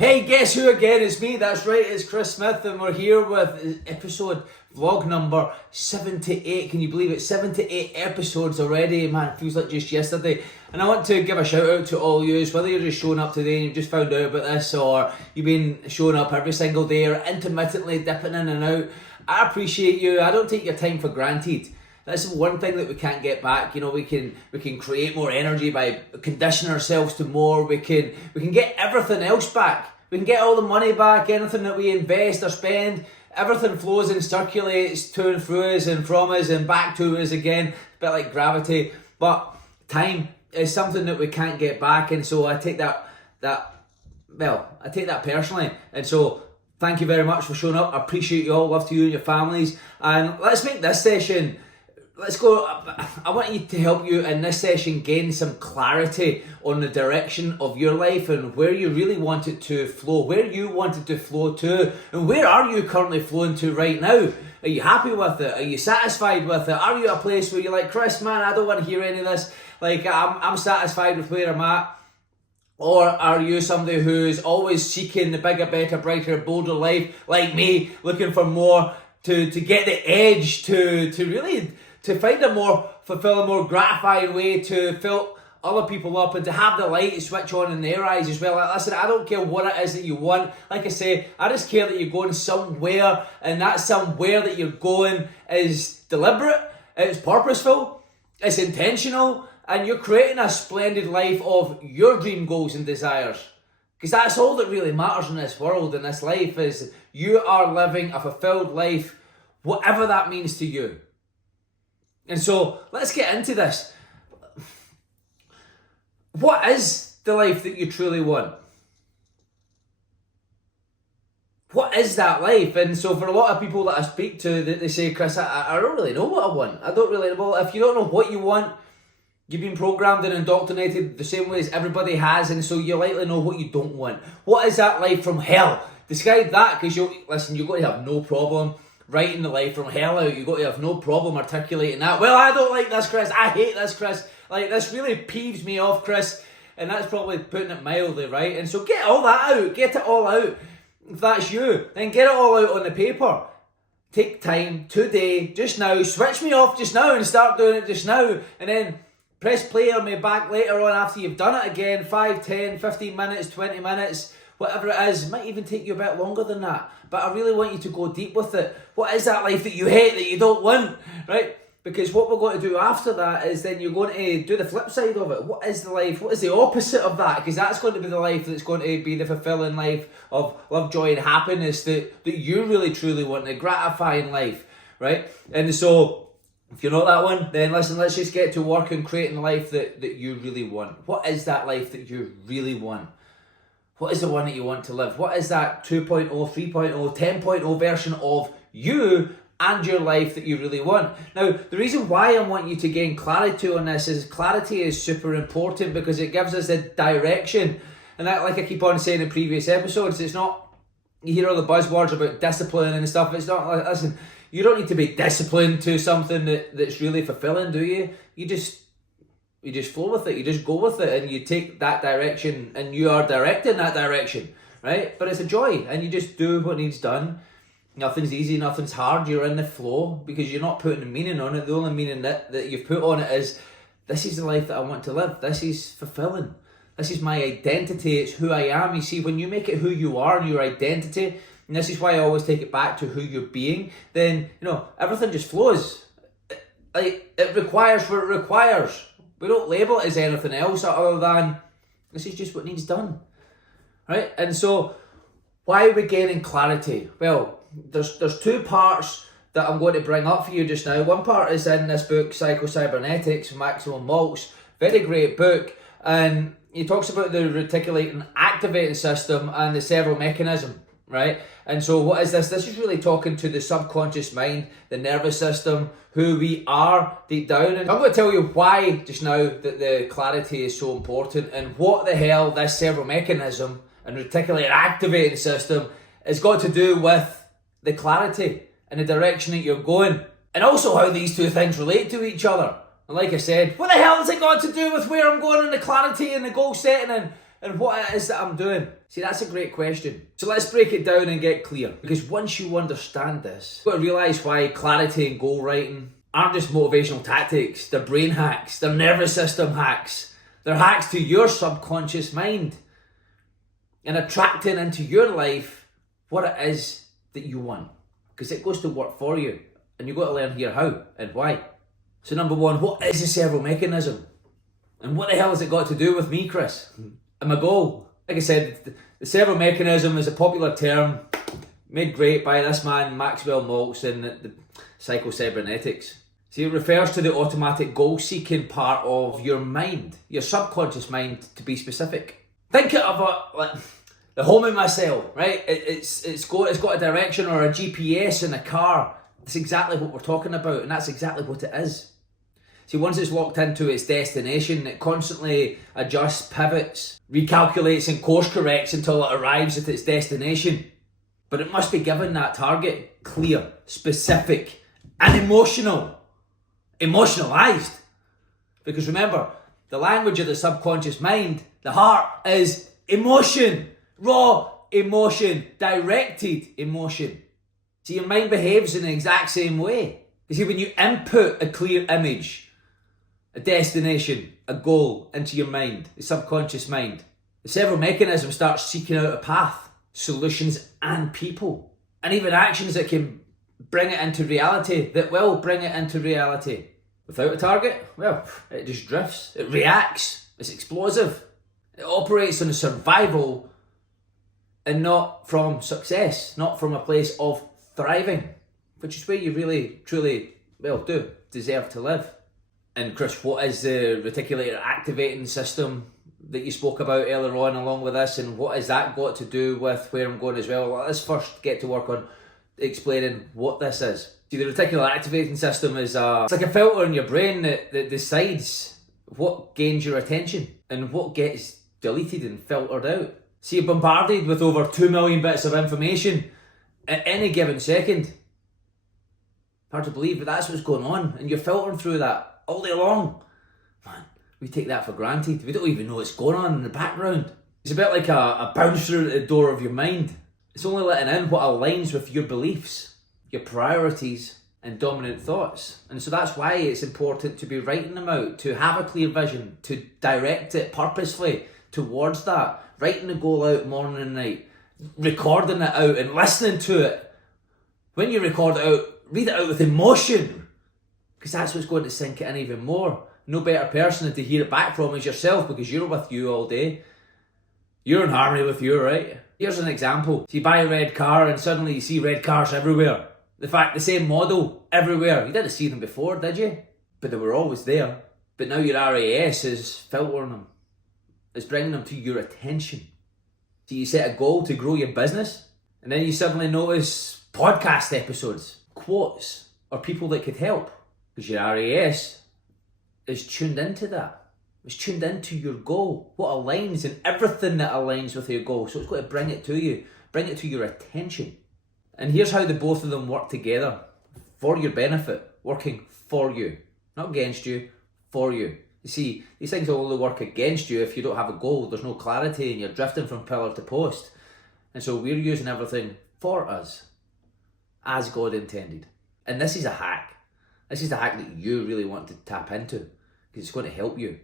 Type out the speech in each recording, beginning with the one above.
Hey, guess who again? It's me, that's right, it's Chris Smith, and we're here with vlog number 78. Can you believe it? 78 episodes already, man, it feels like just yesterday. And I want to give a shout out to all you, whether you're just showing up today and you've just found out about this, or you've been showing up every single day, or intermittently dipping in and out. I appreciate you. I don't take your time for granted. That's one thing that we can't get back. You know, we can create more energy by conditioning ourselves to more. We can get everything else back. We can get all the money back, anything that we invest or spend. Everything flows and circulates to and through us and from us and back to us again. A bit like gravity. But time is something that we can't get back, and so I take that personally. And so thank you very much for showing up. I appreciate you all. Love to you and your families. And let's make this session. Let's go. I want you to help you in this session gain some clarity on the direction of your life and where you really want it to flow, where you want it to flow to, and where are you currently flowing to right now? Are you happy with it? Are you satisfied with it? Are you at a place where you're like, Chris, man, I don't want to hear any of this. Like, I'm satisfied with where I'm at. Or are you somebody who's always seeking the bigger, better, brighter, bolder life, like me, looking for more, to get the edge, to really to find a more fulfilling, more gratifying way to fill other people up and to have the light switch on in their eyes as well. Like, listen, I don't care what it is that you want. Like I say, I just care that you're going somewhere, and that somewhere that you're going is deliberate, it's purposeful, it's intentional, and you're creating a splendid life of your dream goals and desires. Because that's all that really matters in this world, in this life, is you are living a fulfilled life, whatever that means to you. And so, let's get into this. What is the life that you truly want? What is that life? And so for a lot of people that I speak to, they say, Chris, I don't really know what I want. I don't really know. Well, if you don't know what you want, you've been programmed and indoctrinated the same way as everybody has, and so you likely know what you don't want. What is that life from hell? Describe that, because you're going to have no problem writing the life from hell out. You've got to have no problem articulating that. Well, I don't like this, Chris. I hate this, Chris. Like, this really peeves me off, Chris. And that's probably putting it mildly, right? And so get all that out. Get it all out. If that's you, then get it all out on the paper. Take time today, just now. Switch me off just now and start doing it just now. And then press play on me back later on after you've done it again. 5, 10, 15 minutes, 20 minutes. Whatever it is, it might even take you a bit longer than that. But I really want you to go deep with it. What is that life that you hate, that you don't want, right? Because what we're going to do after that is then you're going to do the flip side of it. What is the life? What is the opposite of that? Because that's going to be the life that's going to be the fulfilling life of love, joy, and happiness that you really, truly want, the gratifying life, right? And so, if you're not that one, then listen, let's just get to work on creating the life that you really want. What is that life that you really want? What is the one that you want to live? What is that 2.0, 3.0, 10.0 version of you and your life that you really want? Now, the reason why I want you to gain clarity on this is clarity is super important because it gives us a direction. And that, like I keep on saying in previous episodes, it's not, you hear all the buzzwords about discipline and stuff. It's not like, listen, you don't need to be disciplined to something that's really fulfilling, do you? You just flow with it, you just go with it, and you take that direction, and you are directed in that direction, right? But it's a joy, and you just do what needs done. Nothing's easy, nothing's hard, you're in the flow, because you're not putting a meaning on it. The only meaning that you've put on it is, this is the life that I want to live, this is fulfilling, this is my identity, it's who I am. You see, when you make it who you are and your identity, and this is why I always take it back to who you're being, then, everything just flows. It requires what it requires. We don't label it as anything else other than this is just what needs done, right? And so, why are we gaining clarity? Well, there's two parts that I'm going to bring up for you just now. One part is in this book, Psycho-Cybernetics, Maximum Maltz. Very great book, and he talks about the Reticular Activating System and the servomechanism, right? And so what is this? This is really talking to the subconscious mind, the nervous system, who we are deep down. And I'm going to tell you why just now that the clarity is so important and what the hell this servomechanism and reticular activating system has got to do with the clarity and the direction that you're going. And also how these two things relate to each other. And like I said, what the hell has it got to do with where I'm going and the clarity and the goal setting and and what it is that I'm doing? See, that's a great question. So let's break it down and get clear. Because once you understand this, you've got to realise why clarity and goal writing aren't just motivational tactics. They're brain hacks. They're nervous system hacks. They're hacks to your subconscious mind and attracting into your life what it is that you want. Because it goes to work for you. And you've got to learn here how and why. So number one, what is a servomechanism? And what the hell has it got to do with me, Chris? And my goal? Like I said, the servomechanism is a popular term made great by this man, Maxwell Maltz, in the psycho-cybernetics. See, it refers to the automatic goal-seeking part of your mind, your subconscious mind, to be specific. Think of it like the homing missile, right? It's got a direction or a GPS in a car. That's exactly what we're talking about, and that's exactly what it is. See, once it's locked into its destination, it constantly adjusts, pivots, recalculates and course corrects until it arrives at its destination. But it must be given that target, clear, specific, and emotionalised. Because remember, the language of the subconscious mind, the heart, is emotion, raw emotion, directed emotion. See, your mind behaves in the exact same way. You see, when you input a clear image, a destination, a goal into your mind, the subconscious mind, the servomechanism starts seeking out a path, solutions and people, and even actions that can bring it into reality, that will bring it into reality. Without a target, well, it just drifts, it reacts, it's explosive. It operates on survival and not from success, not from a place of thriving, which is where you really, truly, do deserve to live. And Chris, what is the Reticular Activating System that you spoke about earlier on along with this, and what has that got to do with where I'm going as well? Let's first get to work on explaining what this is. See, the Reticular Activating System is it's like a filter in your brain that decides what gains your attention and what gets deleted and filtered out. See, you're bombarded with over 2 million bits of information at any given second. Hard to believe, but that's what's going on, and you're filtering through that all day long. Man, we take that for granted. We don't even know what's going on in the background. It's a bit like a bouncer at the door of your mind. It's only letting in what aligns with your beliefs, your priorities and dominant thoughts. And so that's why it's important to be writing them out, to have a clear vision, to direct it purposefully towards that. Writing the goal out morning and night, recording it out and listening to it. When you record it out, read it out with emotion, because that's what's going to sink it in even more. No better person to hear it back from is yourself, because you're with you all day. You're in harmony with you, right? Here's an example. So you buy a red car and suddenly you see red cars everywhere. The same model everywhere. You didn't see them before, did you? But they were always there. But now your RAS is filtering them. It's bringing them to your attention. So you set a goal to grow your business, and then you suddenly notice podcast episodes, quotes, or people that could help. Because your RAS is tuned into that. It's tuned into your goal. What aligns, and everything that aligns with your goal. So it's got to bring it to you. Bring it to your attention. And here's how the both of them work together. For your benefit. Working for you. Not against you. For you. You see, these things will only work against you if you don't have a goal. There's no clarity and you're drifting from pillar to post. And so we're using everything for us. As God intended. And this is a hack. This is the hack that you really want to tap into, because it's going to help you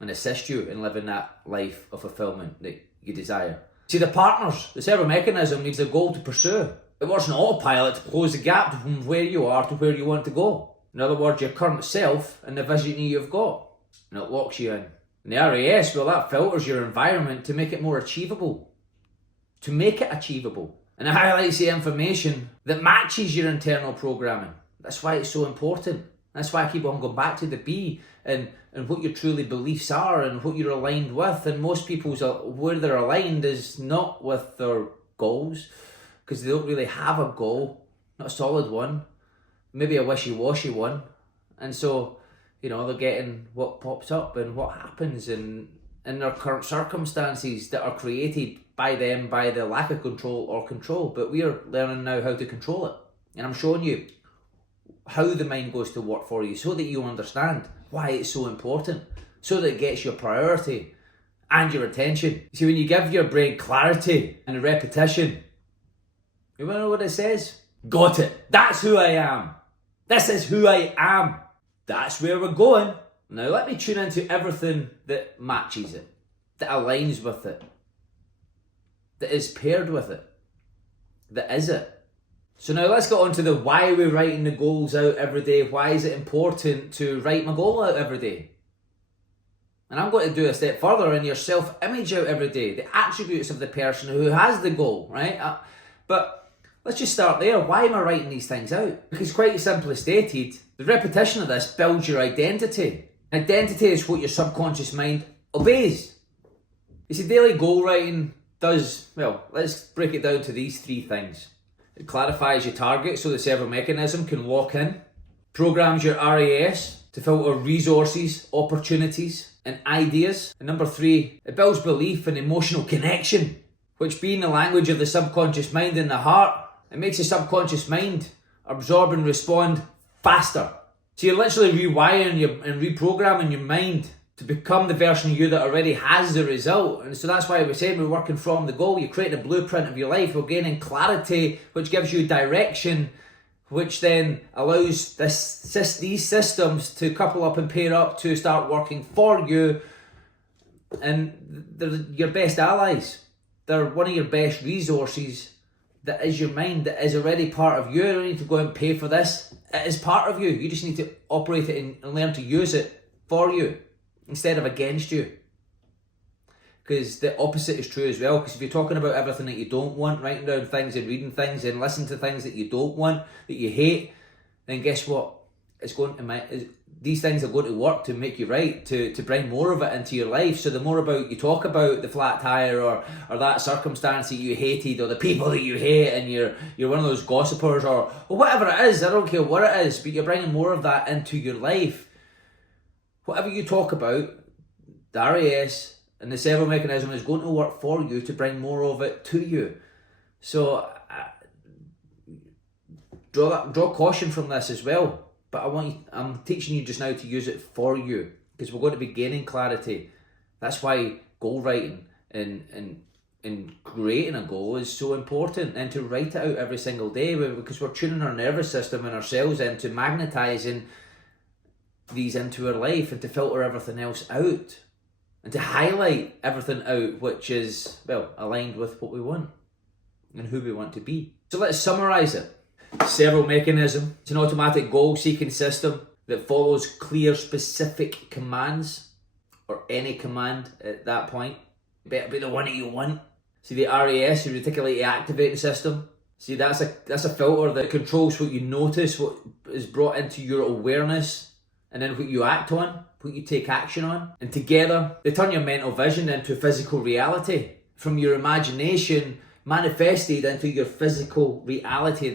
and assist you in living that life of fulfillment that you desire. See, the partners, the servomechanism needs a goal to pursue. It works on autopilot to close the gap from where you are to where you want to go. In other words, your current self and the vision you've got. And it locks you in. And the RAS, well, that filters your environment to make it more achievable. To make it achievable. And it highlights the information that matches your internal programming. That's why it's so important. That's why I keep on going back to the B and what your truly beliefs are and what you're aligned with. And most people's, where they're aligned is not with their goals, because they don't really have a goal, not a solid one, maybe a wishy-washy one. And so, they're getting what pops up and what happens in their current circumstances that are created by them by the lack of control or control. But we are learning now how to control it. And I'm showing you how the mind goes to work for you, so that you understand why it's so important, so that it gets your priority and your attention. You see, when you give your brain clarity and repetition, you want to know what it says? Got it. That's who I am. This is who I am. That's where we're going. Now let me tune into everything that matches it, that aligns with it, that is paired with it, that is it. So now let's get on to the why we're writing the goals out every day. Why is it important to write my goal out every day? And I'm going to do a step further in your self-image out every day, the attributes of the person who has the goal, right? But let's just start there. Why am I writing these things out? Because quite simply stated, the repetition of this builds your identity. Identity is what your subconscious mind obeys. You see, daily goal writing does, well, let's break it down to these three things. It clarifies your target so the servomechanism can lock in. Programs your RAS to filter resources, opportunities, and ideas. And number three, it builds belief and emotional connection, which being the language of the subconscious mind and the heart, it makes the subconscious mind absorb and respond faster. So you're literally rewiring and reprogramming your mind to become the version of you that already has the result. And so that's why we're saying we're working from the goal. You're creating a blueprint of your life. We're gaining clarity, which gives you direction, which then allows these systems to couple up and pair up to start working for you. And they're your best allies. They're one of your best resources. That is your mind, that is already part of you. You don't need to go and pay for this. It is part of you. You just need to operate it and learn to use it for you instead of against you. Because the opposite is true as well. Because if you're talking about everything that you don't want, writing down things and reading things and listening to things that you don't want, that you hate, then guess what? These things are going to work to make you right, to bring more of it into your life. So the more about you talk about the flat tire or that circumstance that you hated or the people that you hate and you're one of those gossipers or whatever it is, I don't care what it is, but you're bringing more of that into your life. Whatever you talk about, the RAS and the servomechanism is going to work for you to bring more of it to you. So draw caution from this as well. But I'm teaching you just now to use it for you because we're going to be gaining clarity. That's why goal writing and creating a goal is so important, and to write it out every single day because we're tuning our nervous system and ourselves into magnetizing these into our life and to filter everything else out and to highlight everything out which is, well, aligned with what we want and who we want to be. So let's summarize it. Servomechanism. It's an automatic goal-seeking system that follows clear, specific commands, or any command at that point. It better be the one that you want. See the RAS, the Reticular Activating System. See that's a filter that controls what you notice, what is brought into your awareness, and then what you act on, what you take action on. And together, they turn your mental vision into physical reality. From your imagination manifested into your physical reality.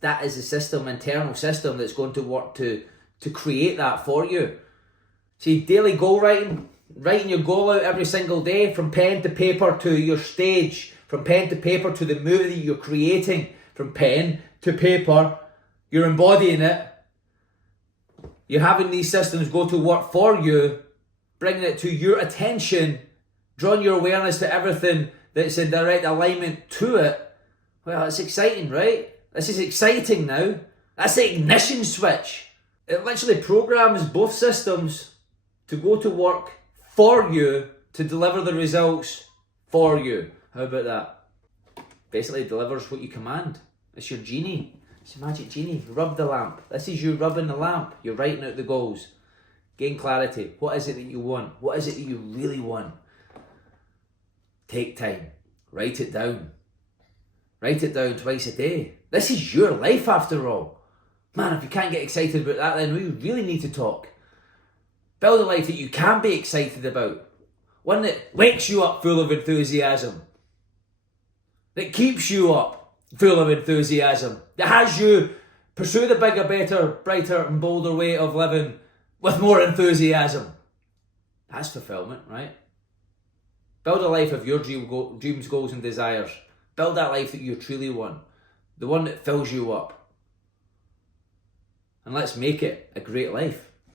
That is the system, internal system that's going to work to create that for you. See, daily goal writing your goal out every single day, from pen to paper to your stage, from pen to paper to the movie that you're creating, from pen to paper, you're embodying it. You're having these systems go to work for you, bringing it to your attention, drawing your awareness to everything that's in direct alignment to it. Well, it's exciting, right? This is exciting now. That's the ignition switch. It literally programs both systems to go to work for you to deliver the results for you. How about that? Basically it delivers what you command. It's your genie. It's your magic genie. Rub the lamp. This is you rubbing the lamp. You're writing out the goals. Gain clarity. What is it that you want? What is it that you really want? Take time. Write it down. Write it down twice a day. This is your life after all. Man, if you can't get excited about that, then we really need to talk. Build a life that you can be excited about. One that wakes you up full of enthusiasm. That keeps you up full of enthusiasm. That has you pursue the bigger, better, brighter and bolder way of living with more enthusiasm. That's fulfillment, right? Build a life of your dreams, goals and desires. Build that life that you truly want. The one that fills you up. And let's make it a great life.